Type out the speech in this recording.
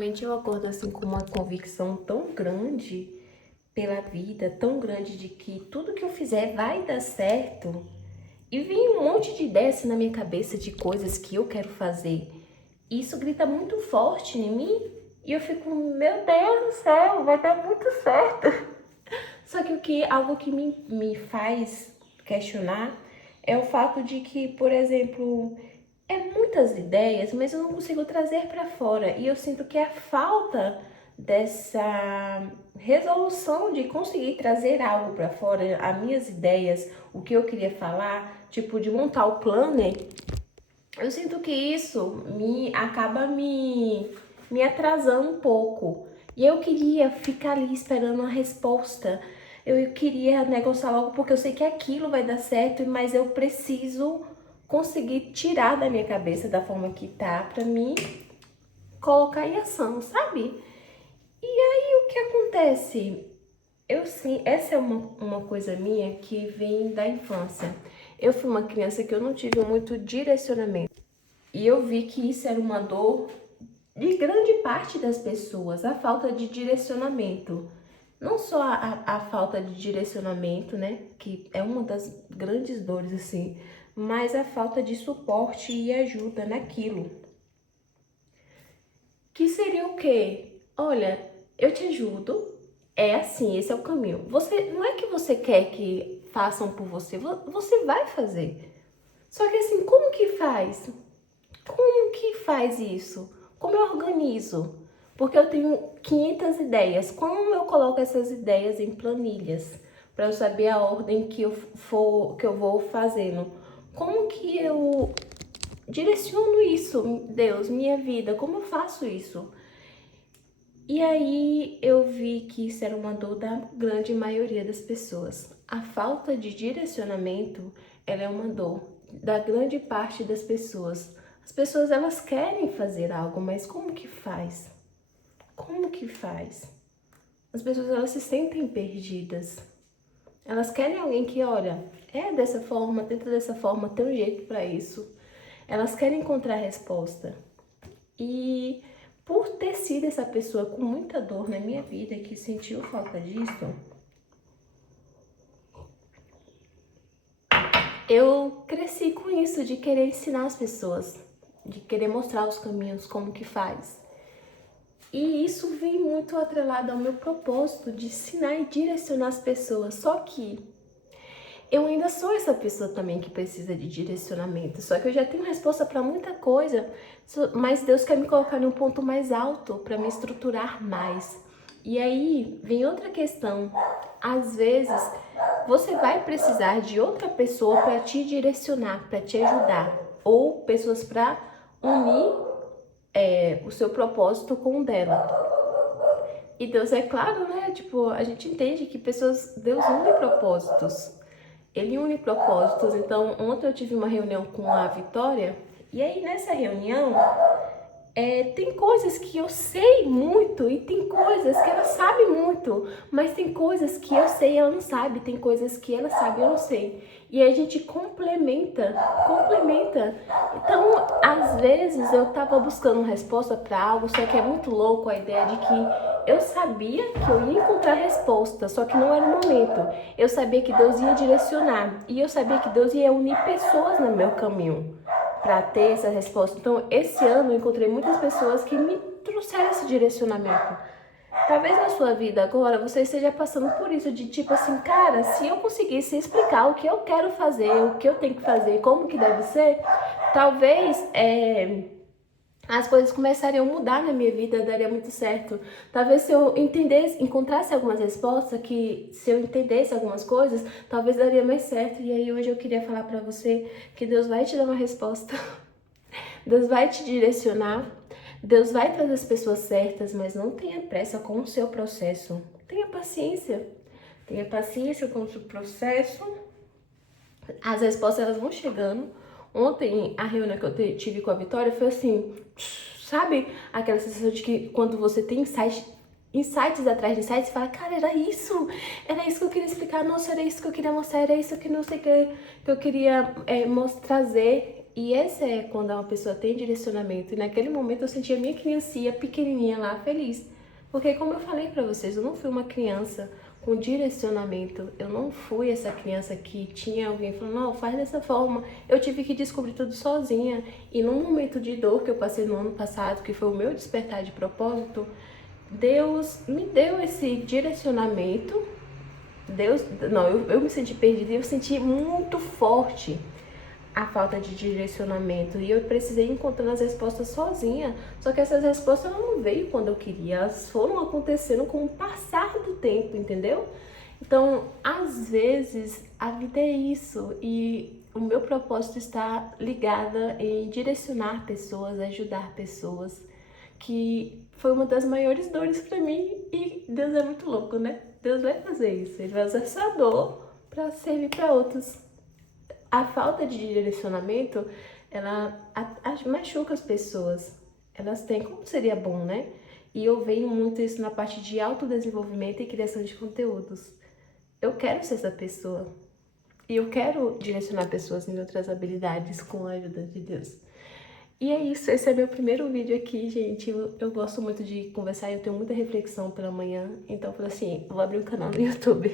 Geralmente eu acordo assim com uma convicção tão grande pela vida, tão grande de que tudo que eu fizer vai dar certo. E vem um monte de ideias assim na minha cabeça de coisas que eu quero fazer. E isso grita muito forte em mim e eu fico, meu Deus do céu, vai dar muito certo. Só que algo que me faz questionar é o fato de que, por exemplo, é muitas ideias, mas eu não consigo trazer para fora. E eu sinto que a falta dessa resolução de conseguir trazer algo para fora, as minhas ideias, o que eu queria falar, tipo de montar o planner, eu sinto que isso acaba me atrasando um pouco. E eu queria ficar ali esperando a resposta. Eu queria negociar logo porque eu sei que aquilo vai dar certo, mas eu preciso conseguir tirar da minha cabeça da forma que tá pra mim colocar em ação, sabe? E aí o que acontece? Eu sim, essa é uma coisa minha que vem da infância. Eu fui uma criança que eu não tive muito direcionamento. E eu vi que isso era uma dor de grande parte das pessoas, a falta de direcionamento. Não só a falta de direcionamento, né, que é uma das grandes dores, assim, mas a falta de suporte e ajuda naquilo. Que seria o quê? Olha, eu te ajudo, é assim, esse é o caminho. Você, não é que você quer que façam por você, você vai fazer. Só que assim, como que faz? Como que faz isso? Como eu organizo? Porque eu tenho 500 ideias. Como eu coloco essas ideias em planilhas para eu saber a ordem que eu vou fazendo? Como que eu direciono isso, Deus, minha vida? Como eu faço isso? E aí eu vi que isso era uma dor da grande maioria das pessoas. A falta de direcionamento, ela é uma dor da grande parte das pessoas. As pessoas, elas querem fazer algo, mas como que faz? Como que faz? As pessoas, elas se sentem perdidas. Elas querem alguém que, olha, é dessa forma, tenta dessa forma, tem um jeito para isso. Elas querem encontrar a resposta. E por ter sido essa pessoa com muita dor na minha vida que sentiu falta disso, eu cresci com isso de querer ensinar as pessoas, de querer mostrar os caminhos, como que faz. E isso vem muito atrelado ao meu propósito de ensinar e direcionar as pessoas. Só que eu ainda sou essa pessoa também que precisa de direcionamento. Só que eu já tenho resposta para muita coisa, mas Deus quer me colocar num ponto mais alto para me estruturar mais. E aí vem outra questão. Às vezes você vai precisar de outra pessoa para te direcionar, para te ajudar, ou pessoas para unir o seu propósito com o dela. E Deus é claro, né? Tipo, a gente entende que Deus une propósitos. Ele une propósitos. Então, ontem eu tive uma reunião com a Vitória, e aí nessa reunião tem coisas que eu sei muito e tem coisas que ela sabe muito, mas tem coisas que eu sei e ela não sabe, tem coisas que ela sabe e eu não sei. E a gente complementa. Então, às vezes eu tava buscando resposta para algo, só que é muito louco a ideia de que eu sabia que eu ia encontrar resposta, só que não era o momento. Eu sabia que Deus ia direcionar e eu sabia que Deus ia unir pessoas no meu caminho para ter essa resposta. Então, esse ano eu encontrei muitas pessoas que me trouxeram esse direcionamento. Talvez na sua vida agora você esteja passando por isso de tipo assim, cara, se eu conseguisse explicar o que eu quero fazer, o que eu tenho que fazer, como que deve ser, talvez as coisas começariam a mudar na minha vida, daria muito certo. Talvez se eu encontrasse algumas respostas, que se eu entendesse algumas coisas, talvez daria mais certo. E aí hoje eu queria falar pra você que Deus vai te dar uma resposta. Deus vai te direcionar. Deus vai trazer as pessoas certas, mas não tenha pressa com o seu processo. Tenha paciência. Tenha paciência com o seu processo. As respostas, elas vão chegando. Ontem, a reunião que eu tive com a Vitória foi assim, sabe? Aquela sensação de que quando você tem insights atrás de insights, você fala, cara, era isso que eu queria explicar, nossa, era isso que eu queria mostrar, era isso que não sei que eu queria trazer. E essa é quando uma pessoa tem direcionamento. E naquele momento eu senti a minha criancinha pequenininha lá, feliz. Porque como eu falei pra vocês, eu não fui uma criança com direcionamento. Eu não fui essa criança que tinha alguém falando, não, faz dessa forma. Eu tive que descobrir tudo sozinha. E num momento de dor que eu passei no ano passado, que foi o meu despertar de propósito, Deus me deu esse direcionamento. Eu me senti perdida e eu senti muito forte a falta de direcionamento e eu precisei encontrar as respostas sozinha. Só que essas respostas não veio quando eu queria, elas foram acontecendo com o passar do tempo, entendeu? Então, às vezes, a vida é isso e o meu propósito está ligada em direcionar pessoas, ajudar pessoas, que foi uma das maiores dores para mim e Deus é muito louco, né? Deus vai fazer isso, Ele vai usar essa dor para servir para outros. A falta de direcionamento, ela machuca as pessoas. Elas têm, como seria bom, né? E eu vejo muito isso na parte de autodesenvolvimento e criação de conteúdos. Eu quero ser essa pessoa. E eu quero direcionar pessoas em outras habilidades com a ajuda de Deus. E é isso, esse é meu primeiro vídeo aqui, gente. Eu gosto muito de conversar e eu tenho muita reflexão pela manhã. Então eu falei assim, vou abrir um canal no YouTube.